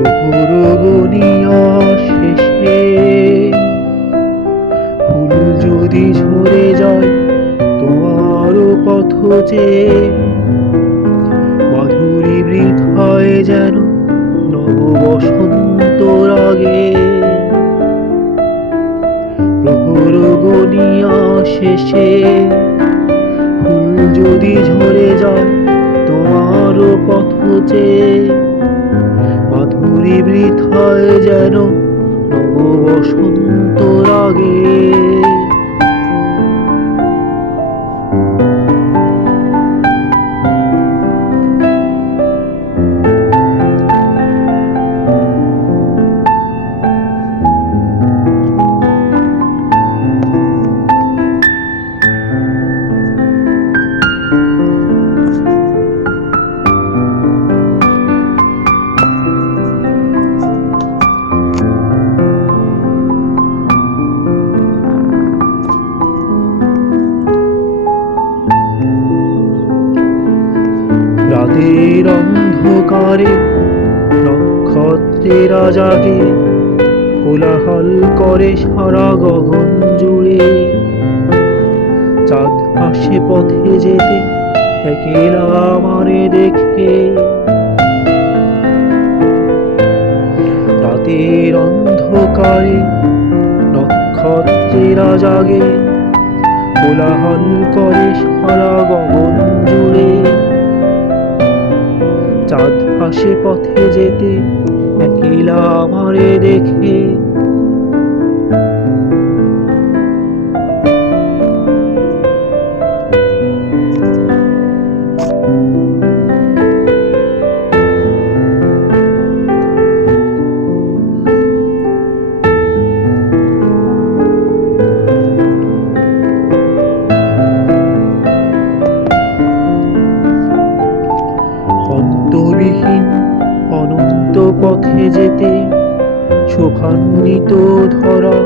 প্রহরবনীয় শেষে ফুল যদি ঝরে যায় তোমার পথ যে মাধুরী বৃথায় যেন নব বসন্ত রাগে। প্রহর শেষে ফুল যদি ঝরে যায় তোমারও পথ চেয়ে যেন বসন্ত রাগে রাতের অন্ধকারে, নক্ষত্রেরা জাগে কোলাহল করে সারা গগন জুড়ে। চাঁদ আসে পথে যেতে একেলা আমারে দেখে। রাতের অন্ধকারে নক্ষত্রেরা জাগে কোলাহল করে সারা গগন জুড়ে। চাঁদ পাশে পথে যেতে একলা আমারে দেখে অনন্ত পথে যেতে, শোভান্বিত ধরা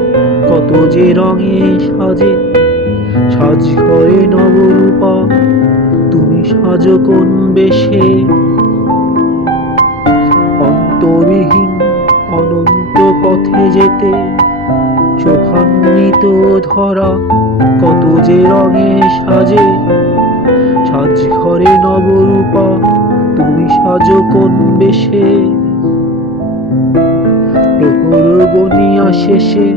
কত যে রঙে সাজে। সাজ ঘরে নবরূপা, তুমি সাজ কোন বেশে? অন্তবিহীন অনন্ত পথে যেতে, শোভান্বিত ধরা কত যে রঙে সাজে। সাজ ঘরে নবরূপা, তুমি সাজো কোন বেশে? গনিয়া শেষে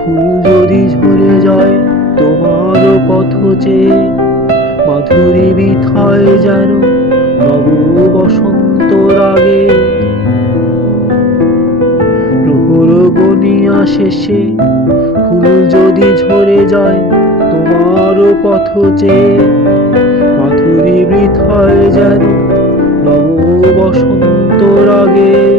ফুল যদি ঝরে যায় তোমার পথ চেয়ে মাধুরী বিথায় যেন নব বসন্ত রাগে। প্রহর গনিয়া শেষে ফুল যদি ঝরে যায় তোমার পথ চেয়ে মাধুরী বৃথায় যেন নব বসন্ত রাগে।